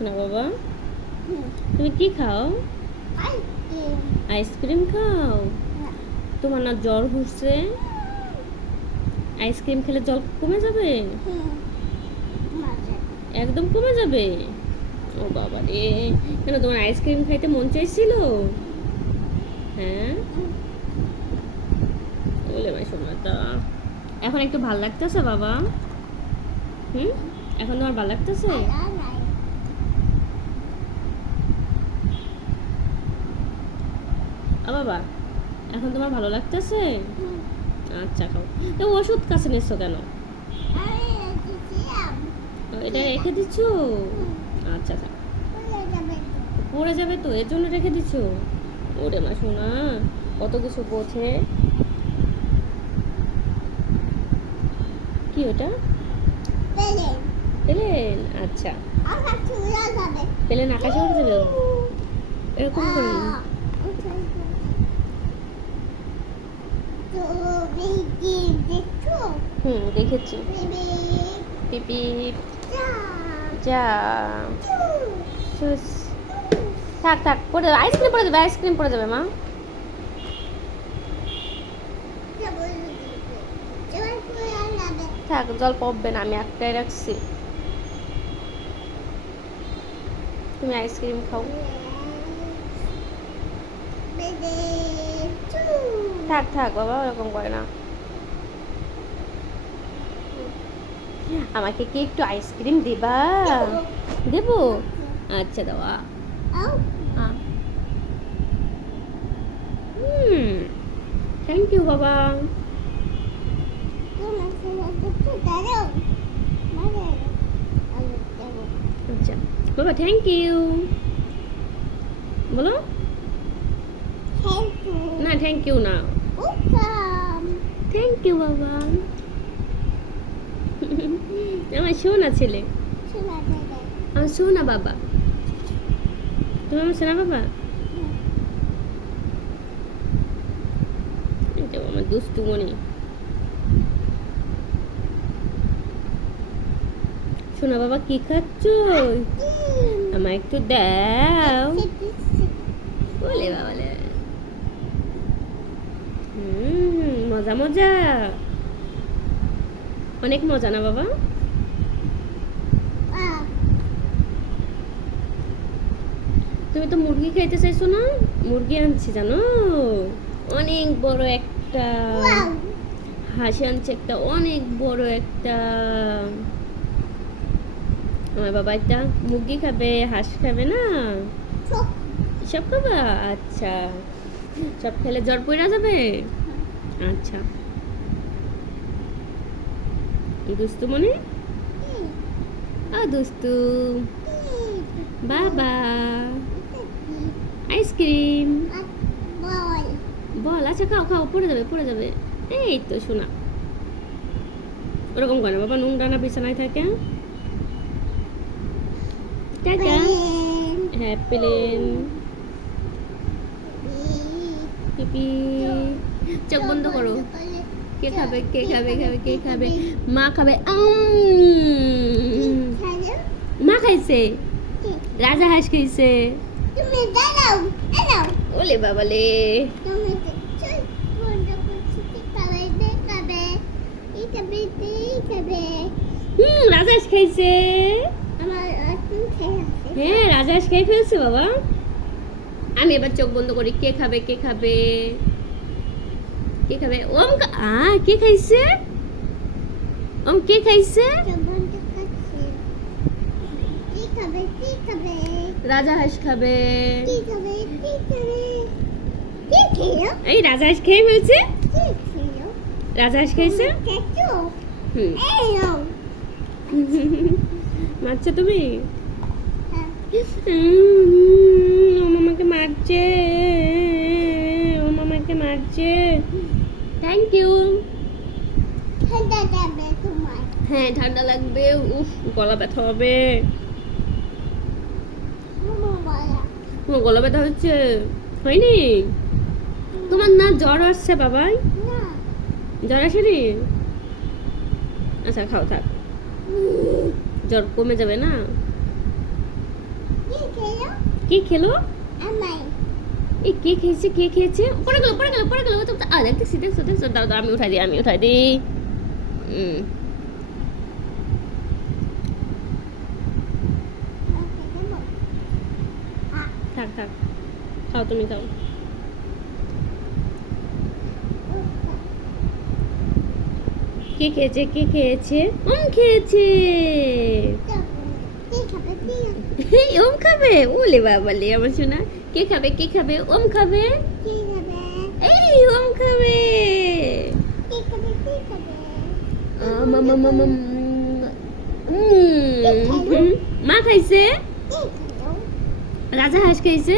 শোনা বাবা, তুমি কি খাও? আইসক্রিম খাও? তোমার না জ্বর হচ্ছে? আইসক্রিম খেলে জ্বর কমে যাবে? একদম কমে যাবে? ও বাবা রে, কেন তোমার আইসক্রিম খাইতে মন চাইছিল? হ্যাঁ, বলে ভাই শোনাটা এখন একটু ভাল লাগতেছে বাবা? এখন তোমার ভাল লাগতেছে? বাবা, এখন তোমার ভালো লাগতেছে? আচ্ছা, খাও। তো ওষুধ কাছে নিচ্ছ কেন? এটা রেখে দিচ্ছ? আচ্ছা আচ্ছা, পড়ে যাবে তো, এর জন্য রেখে দিচ্ছ? ওরে মা শোনা, কত কিছু বোঝে। কি ওটা? প্লেন? আচ্ছা, প্লেন আকাশে উড়ে যাবে এরকম করে? দেখেছি। পিপি যা, থাক থাক, পড়ে যাবে, আইসক্রিম পড়ে যাবে, আইসক্রিম পড়ে যাবে মা। থাক, জল পড়বে না, আমি একটাই রাখছি। তুমি আইসক্রিম খাও। থাক থাক বাবা, ওরকম করে না। আমাকে কি একটু আইসক্রিম দেবা? দেবো? আচ্ছা দেওয়া। থ্যাংক ইউ বাবা। আচ্ছা বাবা, থ্যাংক ইউ বলো না। থ্যাংক ইউ না, থ্যাংক ইউ বাবা। আমার শোনা ছেলে, আমার শোনা বাবা। তুমি আমার শোনা বাবা? এটা আমার দুষ্টু মনি। শোনা বাবা, কি খাচ্ছ? আমার একটু দাও। বলে বাবা, মজা মজা, অনেক মজা না বাবা? তুমি তো মুরগি খাইতে চাইছো না? মুরগি আনছি জানো, অনেক বড় একটা হাঁস আনছে, একটা অনেক বড় একটা। আমার বাবা একটা মুরগি খাবে, হাঁস খাবে না? সব খাবা? আচ্ছা, সব খেলে জ্বর পড়া যাবে? আচ্ছা, দুস্তু মনে, দুস্তু বাবা। আইসক্রিম বল। আচ্ছা খাও খাও, পড়ে যাবে পড়ে যাবে। এই তো শোনা, ওরকম করে বাবা, নোংরা না বিছানায় থাকে। টাটা। হ্যাঁ, প্লেন। পিপি, চোখ বন্ধ করো। কে খাবে? কে খাবে? খাবে কে খাবে? মা খাবে। মা খাইছে, রাজা হাঁস খাইছে। ওলে বাবালে, রাজা হাঁস খাইছে। হ্যাঁ, রাজা হাঁস খাই ফেলছে বাবা। আমি এবার চোখ বন্ধ করি। কে খাবে? কে খাবে? কে খাবে? ওম কে খাইছে? ওম কে খাইছে? রাজা হাঁস খাবে। এই রাজা হাঁস খেয়ে ফেলছে। রাজা হাঁস খাইছে। মারছো তুমি? ও মামাকে মারছে, ও মামাকে মারছে। Thank you. হ্যাঁ, ঠান্ডা লাগবে। উফ, গলা ব্যথা হবে। তোমার গলা ব্যথা হচ্ছে? হয়নি? তোমার না জ্বর আসছে বাবাই? জ্বর আসেনি? আচ্ছা খাও, থাক, জ্বর কমে যাবে না? কি খেলো এই কে খেয়েছে কে খেয়েছে পড়ে গেল পড়ে গেল পড়ে গেল দেখতেছি দেখছো দেখছো দাও দাও আমি উঠাই দিই থাক থাক খাও তুমি খাও কে খেয়েছে কে খেয়েছে খেয়েছে ওম খাবে ওলে বাবালে আমার শোনা কে খাবে ওম খাবে এই ওম খাবে মা খাইছে রাজা হাঁস খাইছে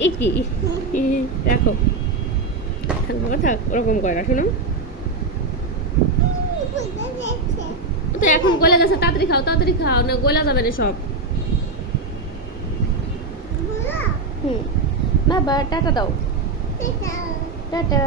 এই কি রাখো থাক বাবা থাক ওরকম করে রাখো না তো এখন গলে গেছে তাড়াতাড়ি খাও না গলা যাবে না সব বাবা টাটা দাও টাটা